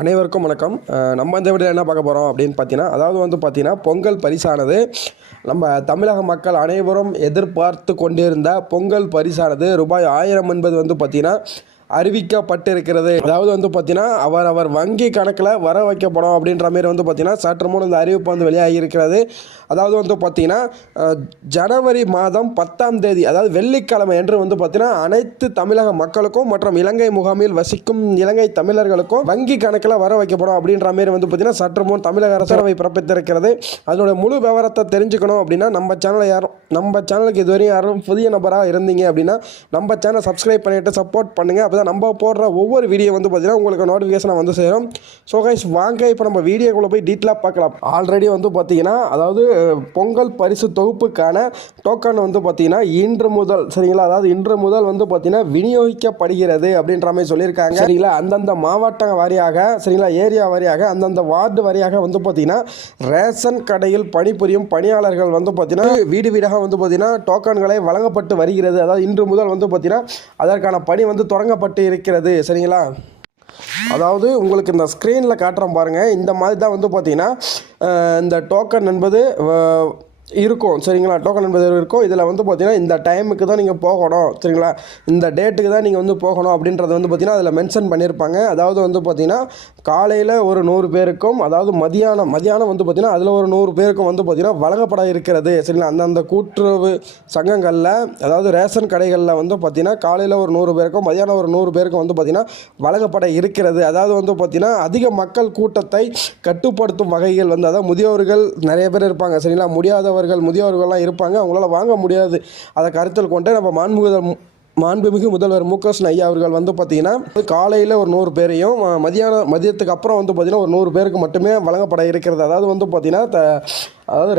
அனைவருக்கும் வணக்கம். நம்ம இந்த வீடியோவில் என்ன பார்க்க போகிறோம் அப்படின்னு பார்த்தீங்கன்னா பொங்கல் பரிசானது நம்ம தமிழக மக்கள் அனைவரும் எதிர்பார்த்து கொண்டிருந்த பொங்கல் பரிசானது ரூபாய் 1000 என்பது பார்த்தீங்கன்னா அறிவிக்கப்பட்டிருக்கிறது. அதாவது பார்த்தீங்கன்னா அவர் வங்கி கணக்கில் வர வைக்கப்படும் அப்படின்ற மாதிரி பார்த்தீங்கன்னா சற்று முன் இந்த அறிவிப்பு வெளியாகி இருக்கிறது. அதாவது பார்த்தீங்கன்னா ஜனவரி மாதம் 10ஆம் தேதி அதாவது வெள்ளிக்கிழமை என்று பார்த்தீங்கன்னா அனைத்து தமிழக மக்களுக்கும் மற்றும் இலங்கை முகாமில் வசிக்கும் இலங்கை தமிழர்களுக்கும் வங்கி கணக்கில் வர வைக்கப்படும் அப்படின்ற மாதிரி பார்த்தீங்கன்னா சற்று முன் தமிழக அரசவை பிறப்பித்திருக்கிறது. அதனுடைய முழு விவரத்தை தெரிஞ்சுக்கணும் அப்படின்னா நம்ம சேனலுக்கு இதுவரையும் யாரும் புதிய நபராக இருந்தீங்க அப்படின்னா நம்ம சேனல் சப்ஸ்கிரைப் பண்ணிட்டு சப்போர்ட் பண்ணுங்கள். அப்போ தான் நம்ம போடுற ஒவ்வொரு வீடியோ பார்த்தீங்கன்னா உங்களுக்கு நோட்டிஃபிகேஷன் சேரும். ஸோ கைஸ் வாங்க இப்போ நம்ம வீடியோக்குள்ளே போய் டீட்டெயிலாக பார்க்கலாம். ஆல்ரெடி பார்த்தீங்கன்னா அதாவது பொங்கல் பரிசு தொகுப்புக்கான டோக்கன் பார்த்தீங்கன்னா இன்று முதல் சரிங்களா, அதாவது இன்று முதல் பார்த்தீங்கன்னா விநியோகிக்கப்படுகிறது அப்படின்ற மாதிரி சொல்லியிருக்காங்க. சரிங்களா, அந்தந்த மாவட்ட வாரியாக சரிங்களா, ஏரியா வாரியாக அந்தந்த வார்டு வாரியாக பார்த்தீங்கன்னா ரேஷன் கடையில் பணிபுரியும் பணியாளர்கள் பார்த்தீங்கன்னா வீடு வீடாக பார்த்தீங்கன்னா டோக்கன்களை வழங்கப்பட்டு வருகிறது. அதாவது இன்று முதல் பார்த்தீங்கன்னா அதற்கான பணி தொடங்கப்பட்டு இருக்கிறது. சரிங்களா, அதாவது உங்களுக்கு இந்த ஸ்க்ரீனில் காட்டுறோம் பாருங்கள். இந்த மாதிரி தான் பார்த்தீங்கன்னா இந்த டோக்கன் என்பது இருக்கும். சரிங்களா, டோக்கன் என்பது இருக்கும். இதில் பார்த்தீங்கன்னா இந்த டைமுக்கு தான் நீங்கள் போகணும். சரிங்களா, இந்த டேட்டுக்கு தான் நீங்கள் போகணும் அப்படின்றது பார்த்தீங்கன்னா அதில் மென்ஷன் பண்ணியிருப்பாங்க. அதாவது பார்த்தீங்கன்னா காலையில் ஒரு 100 பேருக்கும் அதாவது மதியானம் பார்த்தீங்கன்னா அதில் ஒரு 100 பேருக்கும் பார்த்தீங்கன்னா வழங்கப்பட இருக்கிறது. சரிங்களா, அந்தந்த கூட்டுறவு சங்கங்களில் அதாவது ரேஷன் கடைகளில் பார்த்தீங்கன்னா காலையில் ஒரு 100 பேருக்கும் மதியானம் ஒரு 100 பேருக்கும் பார்த்தீங்கன்னா வழங்கப்பட இருக்கிறது. அதாவது பார்த்தீங்கன்னா அதிக மக்கள் கூட்டத்தை கட்டுப்படுத்தும் வகைகள் அதாவது முதியோர்கள் நிறைய பேர் இருப்பாங்க. சரிங்களா, முதியோர்கள்லாம் இருப்பாங்க, அவங்களால வாங்க முடியாது. அதை கருத்தில் கொண்டு நம்ம மாண்புமிகு முதல்வர் மு.க.ஸ்டாலின் ஐயா அவர்கள் பார்த்தீங்கன்னா காலையில் ஒரு 100 பேரையும் மதியத்துக்கு அப்புறம் பார்த்தீங்கன்னா ஒரு 100 பேருக்கு மட்டுமே வழங்கப்பட இருக்கிறது. அதாவது பார்த்தீங்கன்னா அதாவது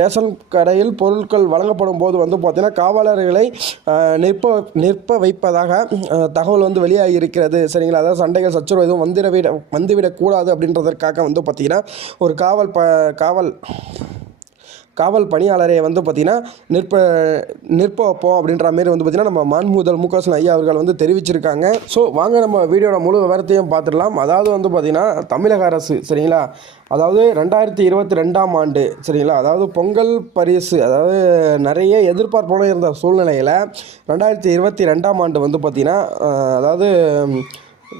ரேஷன் கடையில் பொருட்கள் வழங்கப்படும் போது பார்த்தீங்கன்னா காவலர்களை நிற்ப வைப்பதாக தகவல் வெளியாகி இருக்கிறது. சரிங்களா, அதாவது சண்டைகள் சச்சரவு எதுவும் வந்துவிடக்கூடாது அப்படின்றதற்காக பார்த்தீங்கன்னா ஒரு காவல் பணியாளரை பார்த்தீங்கன்னா நிற்ப வைப்போம் அப்படின்ற மாரி பார்த்தீங்கன்னா நம்ம மாண்புமிகு மு.க.ஸ்டாலின் ஐயா அவர்கள் தெரிவிச்சிருக்காங்க. ஸோ வாங்க நம்ம வீடியோட முழு விவரத்தையும் பார்த்துடலாம். அதாவது பார்த்தீங்கன்னா தமிழக அரசு சரிங்களா, அதாவது 2022ஆம் ஆண்டு சரிங்களா, அதாவது பொங்கல் பரிசு அதாவது நிறைய எதிர்பார்ப்போடு இருந்த சூழ்நிலையில் 2022ஆம் ஆண்டு பார்த்தீங்கன்னா அதாவது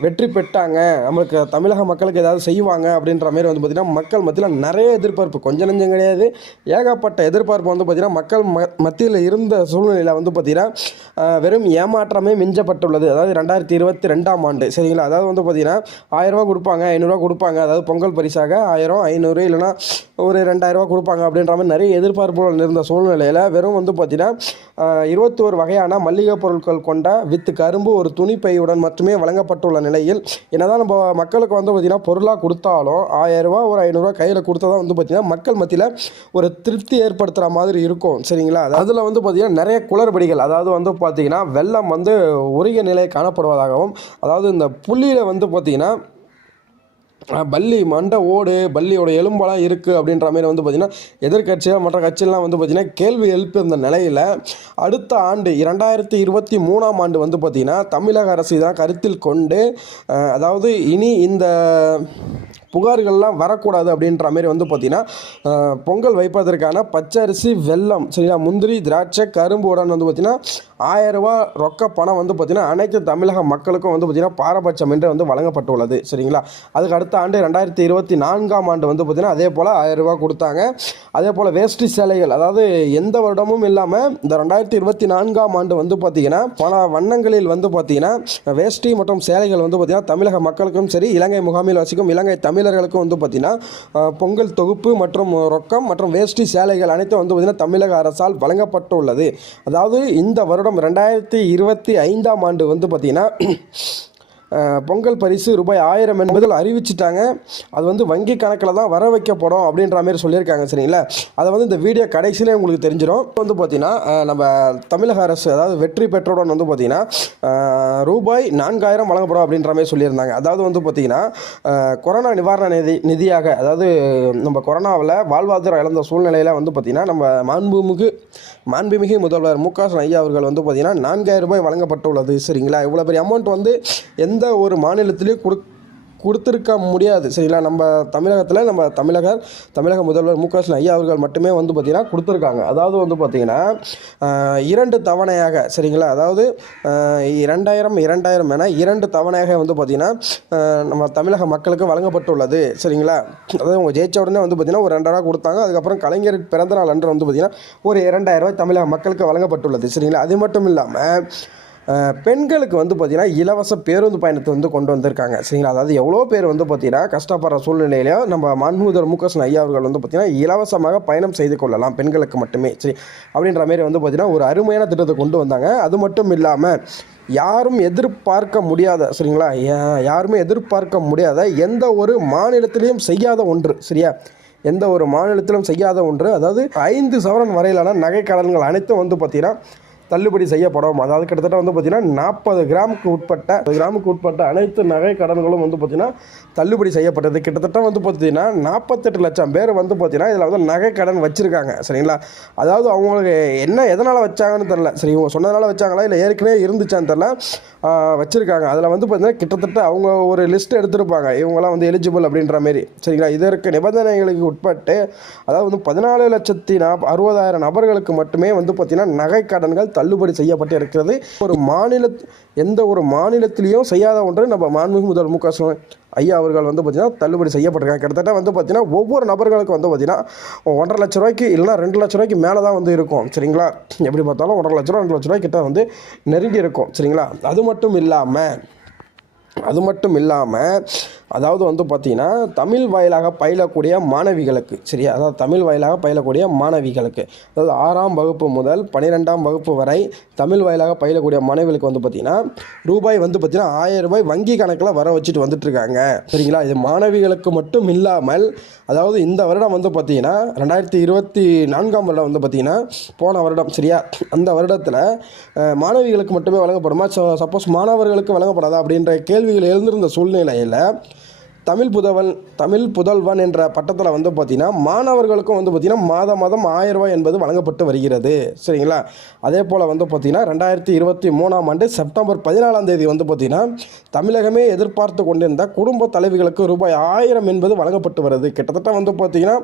வெற்றி பெற்றாங்க, நம்மளுக்கு தமிழக மக்களுக்கு ஏதாவது செய்வாங்க அப்படின்ற மாரி பார்த்தீங்கன்னா மக்கள் மத்தியில் நிறைய எதிர்பார்ப்பு, கொஞ்சம் நெஞ்சம் கிடையாது, ஏகப்பட்ட எதிர்பார்ப்பு பார்த்தீங்கன்னா மக்கள் மத்தியில் இருந்த சூழ்நிலையில் பார்த்தீங்கன்னா வெறும் ஏமாற்றமே மிஞ்சப்பட்டுள்ளது. அதாவது 2022ஆம் ஆண்டு சரிங்களா, அதாவது பார்த்தீங்கன்னா 1000 ரூபா கொடுப்பாங்க, 500 ரூபா கொடுப்பாங்க, அதாவது பொங்கல் பரிசாக 1000 500 இல்லைனா ஒரு 2000 ரூபா கொடுப்பாங்க அப்படின்ற மாதிரி நிறைய எதிர்பார்ப்புகள் இருந்த சூழ்நிலையில் வெறும் பார்த்தீங்கன்னா 21 வகையான மளிகை பொருட்கள் கொண்ட வித் கரும்பு ஒரு துணி பையுடன் மட்டுமே வழங்கப்பட்டுள்ள நிலையில் என்னதான் நம்ம மக்களுக்கு பார்த்தீங்கன்னா பொருளாக கொடுத்தாலும் 1000 ரூபா ஒரு 500 ரூபா கையில் கொடுத்தா தான் பார்த்தீங்கன்னா மக்கள் மத்தியில் ஒரு திருப்தி ஏற்படுத்துகிற மாதிரி இருக்கும். சரிங்களா, அதில் பார்த்தீங்கன்னா நிறைய குளறுபடிகள், அதாவது பார்த்தீங்கன்னா வெள்ளம் உரிய நிலை காணப்படுவதாகவும், அதாவது இந்த புள்ளியில் பார்த்தீங்கன்னா பல்லி மண்டை ஓடு பல்லியோட எலும்பெல்லாம் இருக்குது அப்படின்ற மாதிரி பார்த்தீங்கன்னா எதிர்கட்சிகள் மற்ற கட்சியெல்லாம் பார்த்தீங்கன்னா கேள்வி எழுப்பியிருந்த நிலையில் அடுத்த ஆண்டு 2023ஆம் ஆண்டு பார்த்தீங்கன்னா தமிழக அரசு தான் கருத்தில் கொண்டு அதாவது இனி இந்த புகார்கள்லாம் வரக்கூடாது அப்படின்ற மாதிரி பார்த்தீங்கன்னா பொங்கல் வைப்பதற்கான பச்சரிசி வெல்லம் சரிங்களா, முந்திரி திராட்சை கரும்புடன் பார்த்தீங்கன்னா 1000 ரூபா ரொக்க பணம் பார்த்தீங்கன்னா அனைத்து தமிழக மக்களுக்கும் பார்த்தீங்கன்னா பாரபட்சம் என்று வழங்கப்பட்டுள்ளது. சரிங்களா, அதுக்கு அடுத்த ஆண்டு 2024ஆம் ஆண்டு பார்த்தீங்கன்னா அதே போல் 1000 ரூபா கொடுத்தாங்க. அதே போல் வேஷ்டி சேலைகள் அதாவது எந்த வருடமும் இல்லாமல் இந்த 2024ஆம் ஆண்டு பார்த்தீங்கன்னா பல வண்ணங்களில் பார்த்தீங்கன்னா வேஷ்டி மற்றும் சேலைகள் பார்த்தீங்கன்னா தமிழக மக்களுக்கும் சரி இலங்கை முகாமில் வசிக்கும் இலங்கை தமிழர்களுக்கும் பார்த்தீங்கன்னா பொங்கல் தொகுப்பு மற்றும் ரொக்கம் மற்றும் வேஷ்டி சேலைகள் அனைத்தும் பார்த்தீங்கன்னா தமிழக அரசால் வழங்கப்பட்டுள்ளது. அதாவது இந்த வருடம் 2025ஆம் ஆண்டு பார்த்தீங்கன்னா பொங்கல் பரிசு ரூபாய் 1000 என்பதில் அறிவிச்சிட்டாங்க. அது வங்கி கணக்கில் தான் வர வைக்கப்படும் அப்படின்ற மாதிரி சொல்லியிருக்காங்க. சரிங்களா, அதை இந்த வீடியோ கடைசியிலே உங்களுக்கு தெரிஞ்சிடும். பார்த்தீங்கன்னா நம்ம தமிழக அரசு அதாவது வெற்றி பெற்றவுடன் பார்த்தீங்கன்னா ரூபாய் 4000 வழங்கப்படும் அப்படின்ற மாதிரி சொல்லியிருந்தாங்க. அதாவது பார்த்தீங்கன்னா கொரோனா நிவாரண நிதியாக அதாவது நம்ம கொரோனாவில் வாழ்வாதாரம் இழந்த சூழ்நிலையில் பார்த்தீங்கன்னா நம்ம மாண்புமிகு மாண்புமிகு முதல்வர் மு.க.ஸ்டாலின் ஐயா அவர்கள் வந்து பார்த்திங்கன்னா 4000 ரூபாய் வழங்கப்பட்டுள்ளது. சரிங்களா, இவ்வளோ பெரிய அமௌண்ட் வந்து எந்த ஒரு மாநிலத்திலையும் கொடுத்துருக்க முடியாது. சரிங்களா, நம்ம தமிழகத்தில் தமிழக முதல்வர் மு.க.ஸ்டாலின் ஐயா அவர்கள் மட்டுமே வந்து பார்த்திங்கன்னா கொடுத்துருக்காங்க. அதாவது வந்து பார்த்திங்கன்னா 2 தவணையாக, சரிங்களா, அதாவது 2000 என 2 தவணையாக வந்து பார்த்திங்கன்னா நம்ம தமிழக மக்களுக்கு வழங்கப்பட்டுள்ளது. சரிங்களா, அதாவது அவங்க ஜெயிச்ச உடனே வந்து பார்த்திங்கன்னா ஒரு 2000 கொடுத்தாங்க. அதுக்கப்புறம் கலைஞர் பிறந்தநாள் அன்று வந்து பார்த்திங்கன்னா ஒரு 2000 ரூபாய் தமிழக மக்களுக்கு வழங்கப்பட்டுள்ளது. சரிங்களா, அது மட்டும் இல்லாமல் பெண்களுக்கு வந்து பார்த்திங்கன்னா இலவச பேருந்து பயணத்தை வந்து கொண்டு வந்திருக்காங்க. சரிங்களா, அதாவது எவ்வளோ பேர் வந்து பார்த்திங்கன்னா கஷ்டப்படுற சூழ்நிலையிலையும் நம்ம மாண்புமிகு மு.க.ஸ்டாலின் ஐயா அவர்கள் வந்து பார்த்திங்கன்னா இலவசமாக பயணம் செய்து கொள்ளலாம் பெண்களுக்கு மட்டுமே. சரி, அப்படின்ற மாரி வந்து பார்த்திங்கன்னா ஒரு அருமையான திட்டத்தை கொண்டு வந்தாங்க. அது மட்டும் இல்லாமல் யாரும் எதிர்பார்க்க முடியாத, சரிங்களா, யாருமே எதிர்பார்க்க முடியாத எந்த ஒரு மாநிலத்திலையும் செய்யாத ஒன்று, சரியா, எந்த ஒரு மாநிலத்திலும் செய்யாத ஒன்று, அதாவது 5 சவரன் வரையிலான நகை கடன்கள் அனைத்தும் வந்து பார்த்திங்கன்னா தள்ளுபடி செய்யப்படும். அதாவது கிட்டத்தட்ட வந்து பார்த்திங்கன்னா 40 கிராமுக்கு உட்பட்ட அனைத்து நகை கடன்களும் வந்து பார்த்திங்கன்னா தள்ளுபடி செய்யப்பட்டது. கிட்டத்தட்ட வந்து பார்த்திங்கன்னா 48 லட்சம் பேர் வந்து பார்த்திங்கன்னா இதில் வந்து நகை கடன் வச்சுருக்காங்க. சரிங்களா, அதாவது அவங்களுக்கு எதனால் வச்சாங்கன்னு தெரில. சரி, இவங்க சொன்னதுனால வச்சாங்களா இல்லை ஏற்கனவே இருந்துச்சான்னு தெரில, வச்சுருக்காங்க. அதில் வந்து பார்த்திங்கன்னா கிட்டத்தட்ட அவங்க ஒரு லிஸ்ட் எடுத்திருப்பாங்க, இவங்களாம் வந்து எலிஜிபிள் அப்படின்ற மாரி. சரிங்களா, இதற்கு நிபந்தனைகளுக்கு உட்பட்டு அதாவது வந்து 14,60,000 நபர்களுக்கு மட்டுமே வந்து பார்த்திங்கன்னா நகை கடன்கள் தள்ளுபடி செய்யப்பட்டு இருக்கிறது. எந்த ஒரு மாநிலத்திலையும் செய்யாத ஒன்று நம்ம மாண்புமிகு முதல்வர் மு.க.ஸ்டாலின் ஐயா அவர்கள் வந்து பார்த்திங்கன்னா தள்ளுபடி செய்யப்பட்டிருக்காங்க. கிட்டத்தட்ட வந்து பார்த்திங்கன்னா ஒவ்வொரு நபர்களுக்கும் வந்து பார்த்திங்கன்னா 1,50,000 லட்ச ரூபாய்க்கு இல்லைனா 2 லட்ச ரூபாய்க்கு மேலே தான் வந்து இருக்கும். சரிங்களா, எப்படி பார்த்தாலும் 1,50,000 லட்ச ரூபா 2 லட்ச ரூபாய்க்கு கிட்ட வந்து நெருங்கி இருக்கும். சரிங்களா, அது மட்டும் இல்லாமல் அதாவது வந்து பார்த்திங்கன்னா தமிழ் வாயிலாக பயிலக்கூடிய மாணவிகளுக்கு, சரியா, அதாவது தமிழ் வாயிலாக பயிலக்கூடிய மாணவிகளுக்கு, அதாவது 6ஆம் வகுப்பு முதல் 12ஆம் வகுப்பு வரை தமிழ் வாயிலாக பயிலக்கூடிய மாணவிகளுக்கு வந்து பார்த்திங்கன்னா ரூபாய் வந்து பார்த்திங்கன்னா 1000 ரூபாய் வங்கி கணக்கில் வர வச்சுட்டு வந்துட்டுருக்காங்க. சரிங்களா, இது மாணவிகளுக்கு மட்டும் இல்லாமல் அதாவது இந்த வருடம் வந்து பார்த்திங்கன்னா 2024ஆம் வருடம் வந்து பார்த்திங்கன்னா போன வருடம், சரியா, அந்த வருடத்தில் மாணவிகளுக்கு மட்டுமே வழங்கப்படுமா, சப்போஸ் மாணவர்களுக்கு வழங்கப்படாதா அப்படின்ற கேள்விகள் எழுந்திருந்த சூழ்நிலையில் தமிழ் புதல்வன் என்ற பட்டத்தில் வந்து பார்த்திங்கன்னா மாணவர்களுக்கும் வந்து பார்த்திங்கன்னா மாதம் 1000 ரூபாய் என்பது வழங்கப்பட்டு வருகிறது. சரிங்களா, அதே போல் வந்து பார்த்திங்கன்னா 2023ஆம் ஆண்டு செப்டம்பர் 14ஆம் தேதி வந்து பார்த்திங்கன்னா தமிழகமே எதிர்பார்த்து கொண்டிருந்த குடும்ப தலைவிகளுக்கு ரூபாய் 1000 என்பது வழங்கப்பட்டு வருது. கிட்டத்தட்ட வந்து பார்த்திங்கன்னா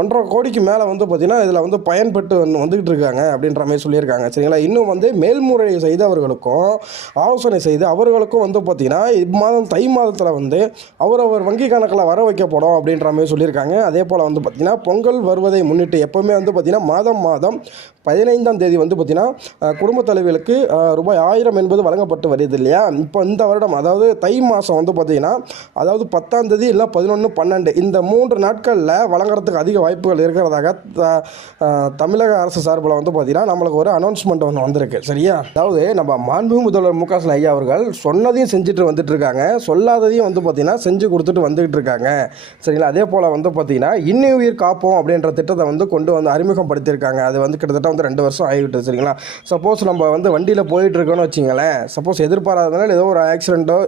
1.5 கோடிக்கு மேலே வந்து பார்த்திங்கன்னா இதில் வந்து பயன்பட்டு வந்துக்கிட்டு இருக்காங்க அப்படின்ற மாதிரி சொல்லியிருக்காங்க. சரிங்களா, இன்னும் வந்து மேல்முறை செய்தவர்களுக்கும் ஆலோசனை செய்து அவர்களுக்கும் வந்து பார்த்திங்கன்னா இம்மாதம் தை மாதத்தில் வந்து அவர் வங்கி கணக்கில் வர வைக்கப்படும் அப்படின்ற மாதிரி சொல்லியிருக்காங்க. அதே போல் வந்து பார்த்திங்கன்னா பொங்கல் வருவதை முன்னிட்டு எப்போவுமே வந்து பார்த்திங்கன்னா மாதம் 15ஆம் தேதி வந்து பார்த்திங்கன்னா குடும்ப தலைவிகளுக்கு ரூபாய் 1000 என்பது வழங்கப்பட்டு வருது இல்லையா. இப்போ இந்த வருடம் அதாவது தை மாதம் வந்து பார்த்திங்கன்னா அதாவது 10ஆம் தேதி இல்லை 11, 12 இந்த 3 நாட்களில் வழங்குறதுக்கு அதிக வாய்ப்புகள் இருக்கிறதாக தமிழக அரசு சார்பில் வந்து பார்த்திங்கன்னா நம்மளுக்கு ஒரு அனௌன்ஸ்மெண்ட் ஒன்று வந்திருக்கு. சரியா, அதாவது நம்ம மாண்புமிகு முதல்வர் மு.க.ஸ்டாலின் ஐயா அவர்கள் சொன்னதையும் செஞ்சுட்டு வந்துட்டு இருக்காங்க, சொல்லாததையும் வந்து பார்த்திங்கன்னா செஞ்சு கொடுத்துட்டு வந்துகிட்டு இருக்காங்க. சரிங்களா, அதே போல் வந்து பார்த்திங்கன்னா இன்னுயிர் காப்போம் அப்படின்ற திட்டத்தை வந்து கொண்டு வந்து அறிமுகப்படுத்தியிருக்காங்க. அது வந்து கிட்டத்தட்ட வந்து 2 வருஷம் ஆகிவிட்டது. சரிங்களா, சப்போஸ் நம்ம வந்து வண்டியில் போயிட்டுருக்கோன்னு வச்சிங்களேன், சப்போஸ் எதிர்பாராதனால ஏதோ ஒரு ஆக்சிடெண்ட்டோ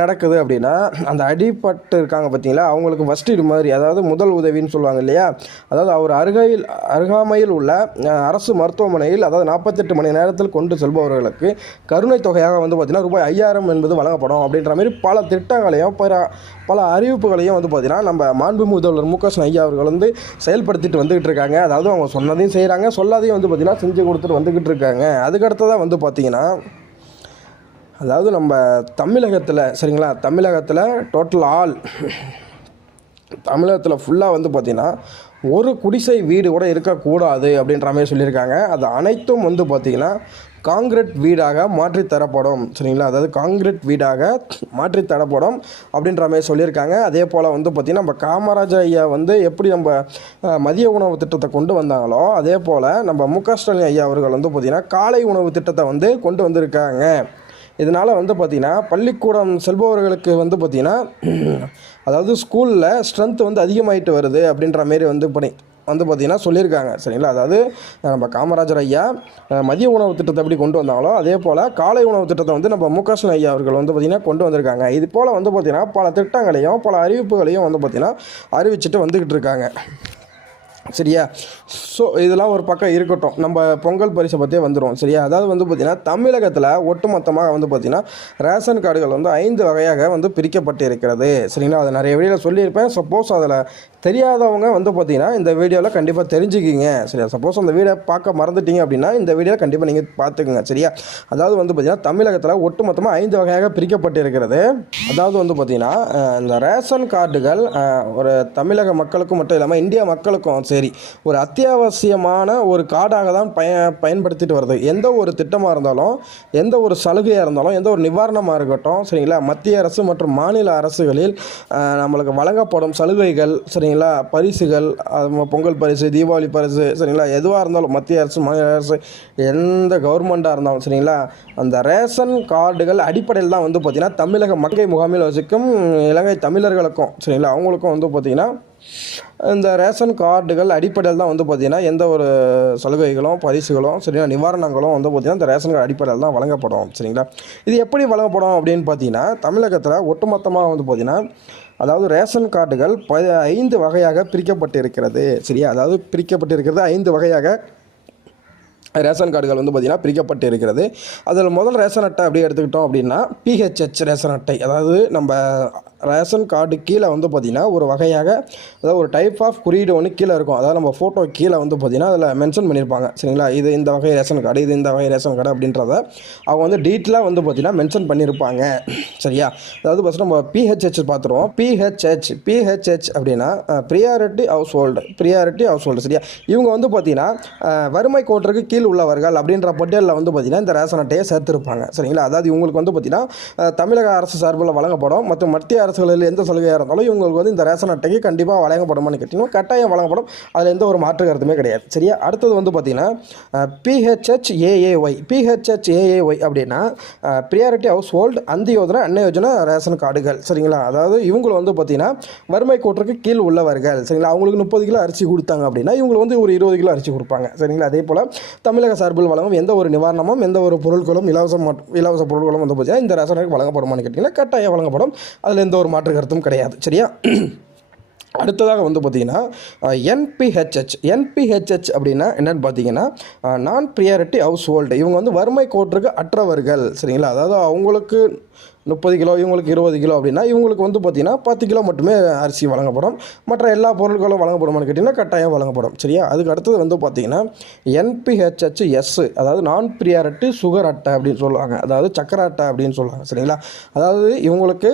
நடக்குது அப்படின்னா அந்த அடிபட்டு இருக்காங்க பார்த்தீங்களா, அவங்களுக்கு ஃபஸ்ட் எய்டு மாதிரி, அதாவது முதல் உதவின்னு சொல்லுவாங்க இல்லையா, அதாவது அவர் அருகாமையில் உள்ள அரசு மருத்துவமனையில் அதாவது 48 மணி நேரத்தில் கொண்டு செல்பவர்களுக்கு கருணை தொகையாக வந்து பார்த்திங்கன்னா ரூபாய் 5000 என்பது வழங்கப்படும் அப்படின்ற மாதிரி பல திட்டங்களையும் பல அறிவிப்புகளையும் வந்து பார்த்திங்கன்னா நம்ம மாண்புமிகு முதல்வர் மு.க.ஸ்டாலின் ஐயா அவர்கள் வந்து செயல்படுத்திட்டு வந்துகிட்டு இருக்காங்க. அதாவது அவங்க சொன்னதையும் செய்கிறாங்க, சொல்லாதையும் வந்து பார்த்திங்கன்னா செஞ்சு கொடுத்துட்டு வந்துக்கிட்டு இருக்காங்க. அதுக்கடுத்ததான் வந்து பார்த்திங்கன்னா அதாவது நம்ம தமிழகத்தில், சரிங்களா, தமிழகத்தில் தமிழகத்தில் ஃபுல்லாக வந்து பார்த்திங்கன்னா ஒரு குடிசை வீடு கூட இருக்கக்கூடாது அப்படின்ற மாதிரி சொல்லியிருக்காங்க. அது அனைத்தும் வந்து பார்த்திங்கன்னா காங்கிரீட் வீடாக மாற்றித்தரப்படும். சரிங்களா, அதாவது காங்கிரீட் வீடாக மாற்றித்தரப்படும் அப்படின்ற மாதிரி சொல்லியிருக்காங்க. அதே போல் வந்து பார்த்திங்கன்னா நம்ம காமராஜர் ஐயா வந்து எப்படி நம்ம மதிய உணவு திட்டத்தை கொண்டு வந்தாங்களோ அதே போல் நம்ம மு.க.ஸ்டாலின் ஐயா அவர்கள் வந்து பார்த்திங்கன்னா காலை உணவு திட்டத்தை வந்து கொண்டு வந்திருக்காங்க. இதனால் வந்து பார்த்திங்கன்னா பள்ளிக்கூடம் செல்பவர்களுக்கு வந்து பார்த்திங்கன்னா அதாவது ஸ்கூலில் ஸ்ட்ரென்த் வந்து அதிகமாகிட்டு வருது அப்படின்ற மாரி வந்து பார்த்திங்கன்னா சொல்லியிருக்காங்க. சரிங்களா, அதாவது நம்ம காமராஜர் ஐயா மதிய உணவு திட்டத்தை எப்படி கொண்டு வந்தாங்களோ அதே போல் காலை உணவு திட்டத்தை வந்து நம்ம மு.க.ஸ்டாலின் ஐயா அவர்கள் வந்து பார்த்திங்கன்னா கொண்டு வந்திருக்காங்க. இது போல் வந்து பார்த்திங்கன்னா பல திட்டங்களையும் பல அறிவிப்புகளையும் வந்து பார்த்திங்கன்னா அறிவிச்சுட்டு வந்துக்கிட்டு இருக்காங்க. சரியா. ஸோ இதெல்லாம் ஒரு பக்கம் இருக்கட்டும், நம்ம பொங்கல் பரிசை பற்றியே வந்துடும். சரியா. அதாவது வந்து பார்த்திங்கன்னா தமிழகத்தில் ஒட்டுமொத்தமாக வந்து பார்த்திங்கன்னா ரேஷன் கார்டுகள் வந்து 5 வகையாக வந்து பிரிக்கப்பட்டு இருக்கிறது. சரிங்களா. அதை நிறைய வீடியோவில் சொல்லியிருப்பேன். சப்போஸ் அதில் தெரியாதவங்க வந்து பார்த்திங்கன்னா இந்த வீடியோவில் கண்டிப்பாக தெரிஞ்சுக்கிங்க. சரியா. சப்போஸ் அந்த வீடியோ பார்க்க மறந்துட்டீங்க அப்படின்னா இந்த வீடியோ கண்டிப்பாக நீங்கள் பார்த்துக்குங்க. சரியா. அதாவது வந்து பார்த்திங்கன்னா தமிழகத்தில் ஒட்டுமொத்தமாக 5 வகையாக பிரிக்கப்பட்டு இருக்கிறது. அதாவது வந்து பார்த்திங்கன்னா இந்த ரேஷன் கார்டுகள் ஒரு தமிழக மக்களுக்கும் மட்டும் இல்லாமல் இந்தியா மக்களுக்கும் சரி ஒரு அத்தியாவசியமான ஒரு கார்டாக தான் பயன்படுத்திட்டு வருது. எந்த ஒரு திட்டமாக இருந்தாலும், எந்த ஒரு சலுகையாக இருந்தாலும், எந்த ஒரு நிவாரணமாக இருக்கட்டும், சரிங்களா, மத்திய அரசு மற்றும் மாநில அரசுகளில் நம்மளுக்கு வழங்கப்படும் சலுகைகள், சரிங்களா, பரிசுகள், பொங்கல் பரிசு, தீபாவளி பரிசு, சரிங்களா, எதுவாக இருந்தாலும் மத்திய அரசு மாநில அரசு எந்த கவர்மெண்ட்டாக இருந்தாலும் சரிங்களா, அந்த ரேஷன் கார்டுகள் அடிப்படையில் தான் வந்து பார்த்திங்கன்னா தமிழக மக்கள் முகாமில் வசிக்கும் இலங்கை தமிழர்களுக்கும் சரிங்களா அவங்களுக்கும் வந்து பார்த்திங்கன்னா இந்த ரேஷன் கார்டுகள் அடிப்படையில் தான் வந்து பார்த்திங்கன்னா எந்த ஒரு சலுகைகளும் பரிசுகளும் சரிங்களா நிவாரணங்களும் வந்து பார்த்திங்கன்னா இந்த ரேஷன் கார்டு அடிப்படையில் தான் வழங்கப்படும். சரிங்களா. இது எப்படி வழங்கப்படும் அப்படின்னு பார்த்தீங்கன்னா தமிழகத்தில் ஒட்டுமொத்தமாக வந்து பார்த்திங்கன்னா அதாவது ரேஷன் கார்டுகள் 5 வகையாக பிரிக்கப்பட்டு இருக்கிறது. சரியா. அதாவது பிரிக்கப்பட்டு இருக்கிறது 5 வகையாக ரேஷன் கார்டுகள் வந்து பார்த்திங்கன்னா பிரிக்கப்பட்டு இருக்கிறது. அதில் முதல் ரேஷன் அட்டை அப்படி எடுத்துக்கிட்டோம் அப்படின்னா பிஹெச்ஹெச் ரேஷன் அட்டை. அதாவது நம்ம ரேஷன் கார்டு கீழே வந்து பார்த்திங்கன்னா ஒரு வகையாக அதாவது ஒரு டைப் ஆஃப் குறியீடு ஒன்று கீழே இருக்கும். அதாவது நம்ம ஃபோட்டோ கீழே வந்து பார்த்திங்கன்னா அதில் மென்ஷன் பண்ணியிருப்பாங்க. சரிங்களா. இது இந்த வகை ரேஷன் கார்டு, இது இந்த வகை ரேஷன் கார்டு அப்படின்றத அவங்க வந்து டீட்டெயிலாக வந்து பார்த்திங்கன்னா மென்ஷன் பண்ணியிருப்பாங்க. சரியா. அதாவது ஃபஸ்ட் நம்ம பிஹெச்ஹெச் பார்த்துருவோம். பிஹெச்ஹெச் அப்படின்னா ப்ரியாரிட்டி ஹவுஸ் ஹோல்டு. சரியா. இவங்க வந்து பார்த்திங்கன்னா வறுமை கோட்டிற்கு கீழ் உள்ளவர்கள் அப்படின்ற பட்டியலில் வந்து பார்த்திங்கன்னா இந்த ரேஷன் அட்டையை சேர்த்துருப்பாங்க. சரிங்களா. அதாவது இவங்களுக்கு வந்து பார்த்திங்கன்னா தமிழக அரசு சார்பில் வழங்கப்படும் மற்றும் மத்திய அரசுகளில் எந்த சலுகையாக இருந்தாலும் இவங்களுக்கு வந்து இந்த ரேஷன் அட்டைக்கு கண்டிப்பாக வழங்கப்படுமான்னு கேட்டிங்கன்னா கட்டாயம் வழங்கப்படும். அதில் எந்த ஒரு மாற்று கருத்துமே கிடையாது. சரியா. அடுத்தது வந்து பார்த்திங்கன்னா பிஹெச்ஹெச்ஏஏஒய் அப்படின்னா ப்ரியாரிட்டி ஹவுஸ் ஹோல்டு அந்தியோஜனா அன்னயோஜனா ரேஷன் கார்டுகள். சரிங்களா. அதாவது இவங்களை வந்து பார்த்திங்கன்னா வறுமை கோட்டிற்கு கீழ் உள்ளவர்கள். சரிங்களா. அவங்களுக்கு 30 கிலோ அரிசி கொடுத்தாங்க அப்படின்னா இவங்களுக்கு வந்து ஒரு 20 கிலோ அரிசி கொடுப்பாங்க. சரிங்களா. அதே போல் தமிழக சார்பில் வழங்கும் எந்த ஒரு நிவாரணமும் எந்த ஒரு பொருட்களும் இலவச பொருட்களும் வந்து பார்த்தீங்கன்னா இந்த ரேஷனுக்கு வழங்கப்படுமான்னு கேட்டிங்கன்னா கட்டாயம் வழங்கப்படும். அதில் எந்த ஒரு மாற்று கருத்தும் கிடையாது. சரியா. அடுத்ததாக வந்து பார்த்திங்கன்னா என்பிஹெச்ஹெச் அப்படின்னா என்னென்னு பார்த்தீங்கன்னா நான் ப்ரியாரிட்டி ஹவுஸ் ஹோல்டு. இவங்க வந்து வறுமை கோட்டிற்கு அற்றவர்கள். சரிங்களா. அதாவது அவங்களுக்கு 30 கிலோ இவங்களுக்கு 20 கிலோ அப்படின்னா இவங்களுக்கு வந்து பார்த்திங்கன்னா 10 கிலோ மட்டுமே அரிசி வழங்கப்படும். மற்ற எல்லா பொருட்களும் வழங்கப்படுமான்னு கேட்டிங்கன்னா கட்டாயம் வழங்கப்படும். சரியா. அதுக்கு அடுத்தது வந்து பார்த்திங்கன்னா என்பிஹெச்ஹெச்எஸ் அதாவது நான் ப்ரியாரிட்டி சுகர் அட்டை அப்படின்னு சொல்லுவாங்க. அதாவது சக்கரை அட்டை அப்படின்னு சொல்லுவாங்க. சரிங்களா. அதாவது இவங்களுக்கு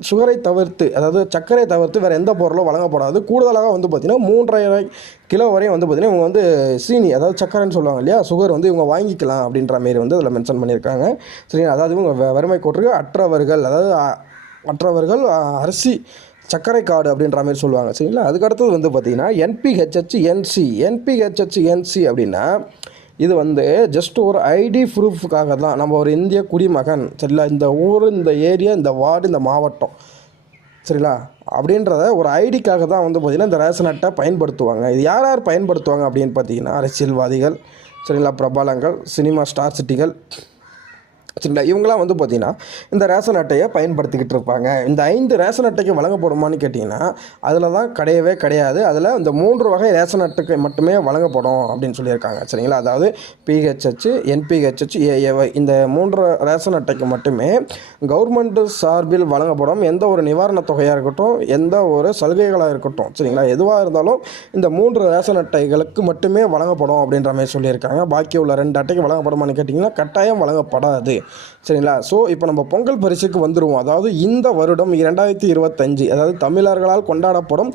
சுகரை தவிர்த்து அதாவது சர்க்கரை தவிர்த்து வேறு எந்த பொருளும் வழங்கப்படாது. கூடுதலாக வந்து பார்த்திங்கன்னா 3.5 கிலோ வரையும் வந்து பார்த்திங்கன்னா இவங்க வந்து சீனி அதாவது சர்க்கரைன்னு சொல்லுவாங்க இல்லையா சுகர் வந்து இவங்க வாங்கிக்கலாம் அப்படின்ற மாரி வந்து அதில் மென்ஷன் பண்ணியிருக்காங்க. சரி. அதாவது இவங்க வறுமை கோட்டிற்கு அற்றவர்கள் அதாவது அற்றவர்கள் அரிசி சர்க்கரை கார்டு அப்படின்ற மாதிரி சொல்லுவாங்க. சரிங்களா. அதுக்கடுத்தது வந்து பார்த்திங்கன்னா என்பிஹெச்ஹெச்என்சி அப்படின்னா இது வந்து ஜஸ்ட் ஒரு ஐடி ப்ரூஃபுக்காக தான். நம்ம ஒரு இந்திய குடிமகன் சரிங்களா, இந்த ஊர் இந்த ஏரியா இந்த வார்டு இந்த மாவட்டம் சரிங்களா அப்படின்றத ஒரு ஐடிக்காக தான் வந்து பார்த்திங்கன்னா இந்த ரேஷன் அட்டை பயன்படுத்துவாங்க. இது யார் யார் பயன்படுத்துவாங்க அப்படின்னு பார்த்தீங்கன்னா அரசியல்வாதிகள் சரிங்களா, பிரபலங்கள், சினிமா ஸ்டார் சிட்டிகள் சரிங்களா, இவங்களாம் வந்து பார்த்திங்கன்னா இந்த ரேஷன் அட்டையை பயன்படுத்திக்கிட்டு இருப்பாங்க. இந்த 5 ரேஷன் அட்டைக்கு வழங்கப்படுமான்னு கேட்டிங்கன்னா அதில் தான் கிடையாது. அதில் இந்த 3 வகை ரேஷன் அட்டைக்கு மட்டுமே வழங்கப்படும் அப்படின்னு சொல்லியிருக்காங்க. சரிங்களா. அதாவது பிஹெச்ஹெச் என்பிஹெச்ஹெச் ஏஏஒய் இந்த 3 ரேஷன் அட்டைக்கு மட்டுமே கவர்மெண்ட் சார்பில் வழங்கப்படும் எந்த ஒரு நிவாரணத் தொகையாக இருக்கட்டும் எந்த ஒரு சலுகைகளாக இருக்கட்டும் சரிங்களா எதுவாக இருந்தாலும் இந்த 3 ரேஷன் அட்டைகளுக்கு மட்டுமே வழங்கப்படும் அப்படின்ற மாதிரி சொல்லியிருக்காங்க. பாக்கி உள்ள 2 அட்டைக்கு வழங்கப்படுமான்னு கேட்டிங்கன்னா கட்டாயம் வழங்கப்படாது. சரிங்களா. ஸோ இப்போ நம்ம பொங்கல் பரிசுக்கு வந்துடுவோம். அதாவது இந்த வருடம் 2025 அதாவது தமிழர்களால் கொண்டாடப்படும்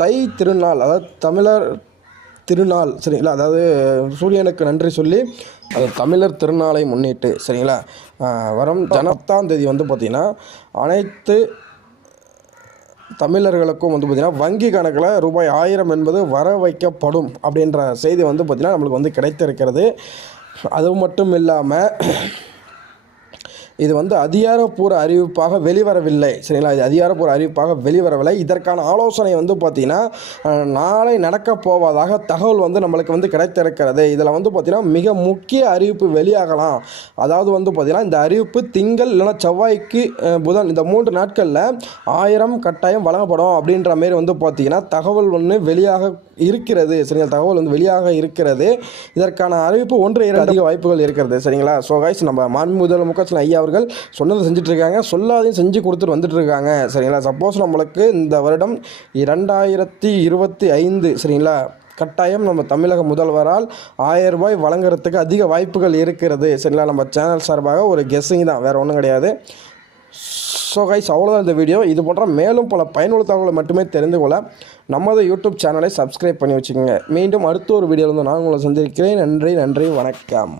தை திருநாள் அதாவது தமிழர் திருநாள் சரிங்களா. அதாவது சூரியனுக்கு நன்றி சொல்லி அது தமிழர் திருநாளை முன்னிட்டு சரிங்களா வரும் ஜனவரி 10ஆம் தேதி வந்து பார்த்திங்கன்னா அனைத்து தமிழர்களுக்கும் வந்து பார்த்திங்கன்னா வங்கி கணக்கில் ரூபாய் 1000 என்பது வர வைக்கப்படும் அப்படின்ற செய்தி வந்து பார்த்திங்கன்னா நம்மளுக்கு வந்து கிடைத்திருக்கிறது. அது மட்டும் இல்லாமல் இது வந்து அதிகாரப்பூர்வ அறிவிப்பாக வெளிவரவில்லை. சரிங்களா, இது அதிகாரப்பூர்வ அறிவிப்பாக வெளிவரவில்லை. இதற்கான ஆலோசனை வந்து பார்த்திங்கன்னா நாளை நடக்கப் போவதாக தகவல் வந்து நம்மளுக்கு வந்து கிடைத்திருக்கிறது. இதில் வந்து பார்த்திங்கன்னா மிக முக்கிய அறிவிப்பு வெளியாகலாம். அதாவது வந்து பார்த்திங்கன்னா இந்த அறிவிப்பு திங்கள் இல்லைனா செவ்வாய்க்கு புதன் இந்த 3 நாட்களில் 1000 கட்டாயம் வழங்கப்படும் அப்படின்ற மாரி வந்து பார்த்திங்கன்னா தகவல் ஒன்று வெளியாக இருக்கிறது. சரிங்களா, தகவல் வந்து வெளியாக இருக்கிறது. இதற்கான அறிவிப்பு 1-2 அதிக வாய்ப்புகள் இருக்கிறது. சரிங்களா. ஸோ கைஸ், நம்ம மாண்புமிகு மு க ஸ்டாலின் ஐயா அவர்கள் சொன்னதை செஞ்சுட்ருக்காங்க, சொல்லாதையும் செஞ்சு கொடுத்துட்டு வந்துட்டுருக்காங்க. சரிங்களா. சப்போஸ் நம்மளுக்கு இந்த வருடம் 2025 சரிங்களா கட்டாயம் நம்ம தமிழக முதல்வரால் 1000 ரூபாய் வழங்குறதுக்கு அதிக வாய்ப்புகள் இருக்கிறது. சரிங்களா. நம்ம சேனல் சார்பாக ஒரு கெஸ்ஸிங் தான், வேறு ஒன்றும் கிடையாது. ஸோ கைஸ், அவ்வளோதான் இந்த வீடியோ. இது போன்ற மேலும் பல பயனுள்ள தகவலை மட்டுமே தெரிந்து கொள்ள நமது யூடியூப் சேனலை சப்ஸ்கிரைப் பண்ணி வச்சுக்கோங்க. மீண்டும் அடுத்த ஒரு வீடியோவில் வந்து நான் உங்களை சந்திக்கிறேன். நன்றி, வணக்கம்.